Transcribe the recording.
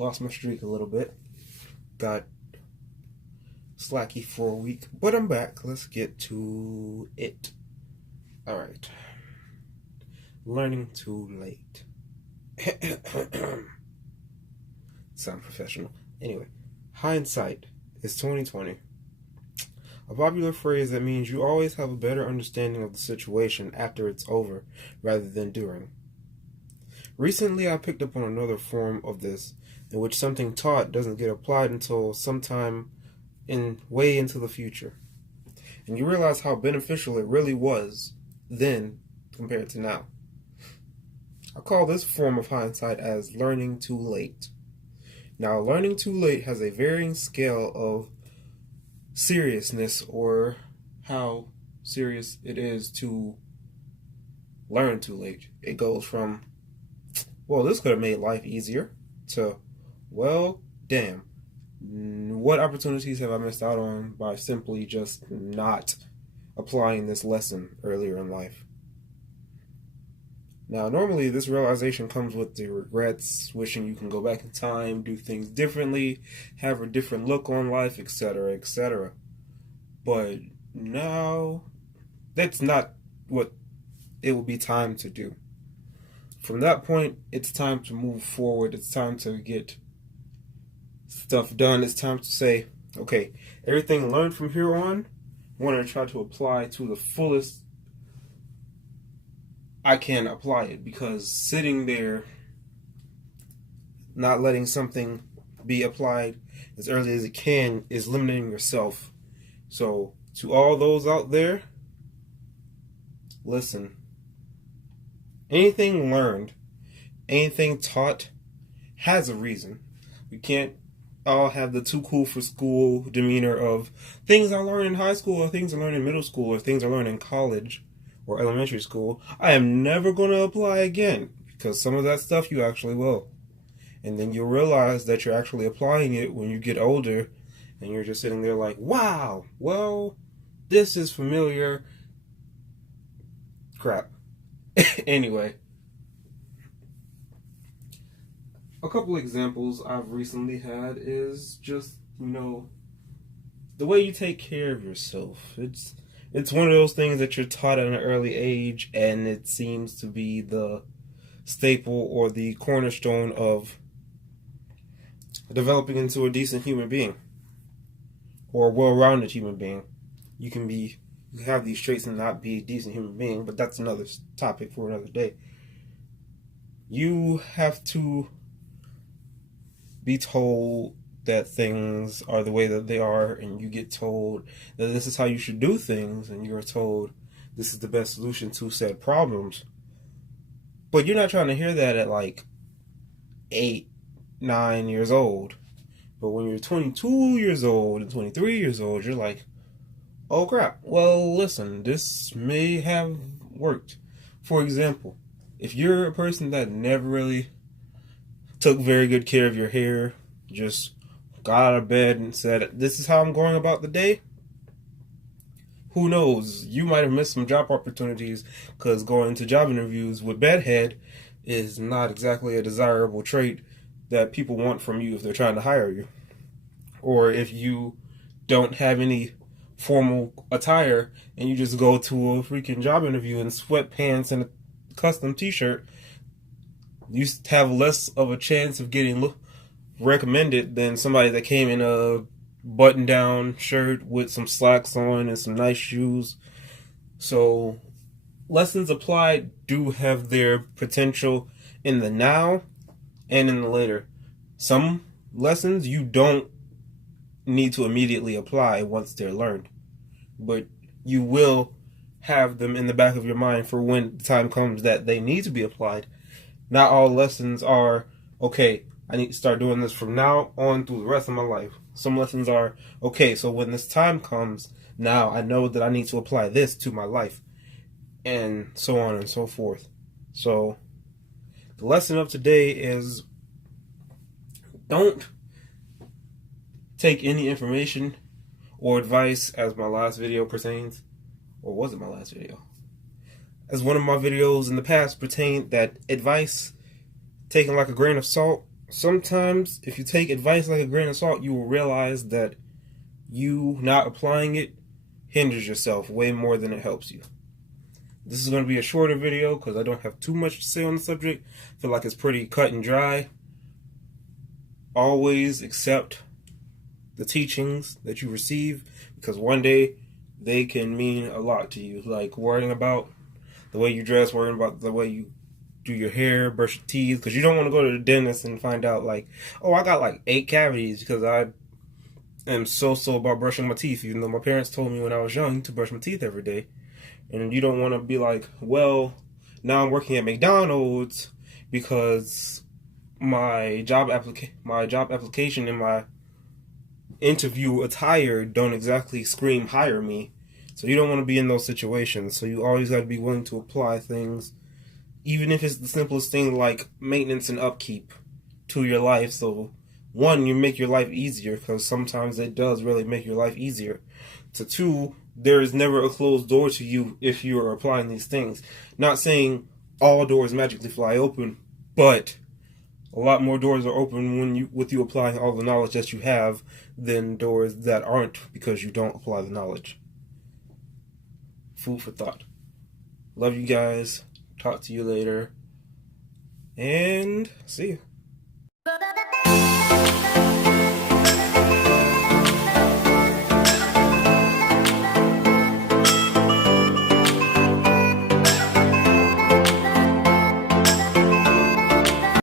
lost my streak a little bit. Got slacky for a week, but I'm back. Let's get to it. Alright. Learning too late. Sound professional. Anyway, hindsight is 2020. A popular phrase that means you always have a better understanding of the situation after it's over rather than during. Recently, I picked up on another form of this, in which something taught doesn't get applied until sometime way into the future. And you realize how beneficial it really was then compared to now. I call this form of hindsight as learning too late. Now, learning too late has a varying scale of seriousness, or how serious it is to learn too late. It goes from, well, this could have made life easier, to, well, damn, what opportunities have I missed out on by simply just not applying this lesson earlier in life? Now, normally this realization comes with the regrets, wishing you can go back in time, do things differently, have a different look on life, etc., etc. But now, that's not what it will be time to do. From that point, it's time to move forward. It's time to get stuff done. It's time to say, okay, everything learned from here on, I want to try to apply to the fullest I can apply it, because sitting there not letting something be applied as early as it can is limiting yourself. So to all those out there, listen, anything learned, anything taught has a reason. We can't all have the too cool for school demeanor of things I learned in high school, or things I learned in middle school, or things I learned in college or elementary school, I am never going to apply again, because some of that stuff you actually will. And then you'll realize that you're actually applying it when you get older, and you're just sitting there like, wow, well, this is familiar. Crap. Anyway, a couple examples I've recently had is just, the way you take care of yourself. It's one of those things that you're taught at an early age, and it seems to be the staple or the cornerstone of developing into a decent human being, or a well-rounded human being. You can have these traits and not be a decent human being, but that's another topic for another day. You have to be told that things are the way that they are, and you get told that this is how you should do things, and you're told this is the best solution to said problems. But you're not trying to hear that at like 8, 9 years old. But when you're 22 years old and 23 years old, you're like, oh crap, well listen, this may have worked. For example, if you're a person that never really took very good care of your hair, just got out of bed and said, this is how I'm going about the day, who knows? You might have missed some job opportunities, because going to job interviews with bedhead is not exactly a desirable trait that people want from you if they're trying to hire you. Or if you don't have any formal attire and you just go to a freaking job interview in sweatpants and a custom t-shirt, you have less of a chance of getting recommended than somebody that came in a button-down shirt with some slacks on and some nice shoes. So lessons applied do have their potential in the now and in the later. Some lessons you don't need to immediately apply once they're learned, but you will have them in the back of your mind for when the time comes that they need to be applied. Not all lessons are, okay, I need to start doing this from now on through the rest of my life. Some lessons are, okay, so when this time comes, now I know that I need to apply this to my life, and so on and so forth. So the lesson of today is, don't take any information or advice, as my last video pertains, or was it my last video? As one of my videos in the past pertained, that advice taken like a grain of salt sometimes if you take advice like a grain of salt, you will realize that you not applying it hinders yourself way more than it helps you. This is going to be a shorter video because I don't have too much to say on the subject. I feel like it's pretty cut and dry. Always accept the teachings that you receive, because one day they can mean a lot to you. Like worrying about the way you dress, worrying about the way you do your hair, brush your teeth, because you don't want to go to the dentist and find out like, oh, I got like 8 cavities because I am so about brushing my teeth, even though my parents told me when I was young to brush my teeth every day. And you don't want to be like, well, now I'm working at McDonald's because my job application and my interview attire don't exactly scream hire me. So you don't want to be in those situations. So you always got to be willing to apply things, even if it's the simplest thing like maintenance and upkeep to your life. So one, you make your life easier, because sometimes it does really make your life easier. To two, there is never a closed door to you if you are applying these things. Not saying all doors magically fly open, but a lot more doors are open with you applying all the knowledge that you have than doors that aren't, because you don't apply the knowledge. Food for thought. Love you guys. Talk to you later. And see you.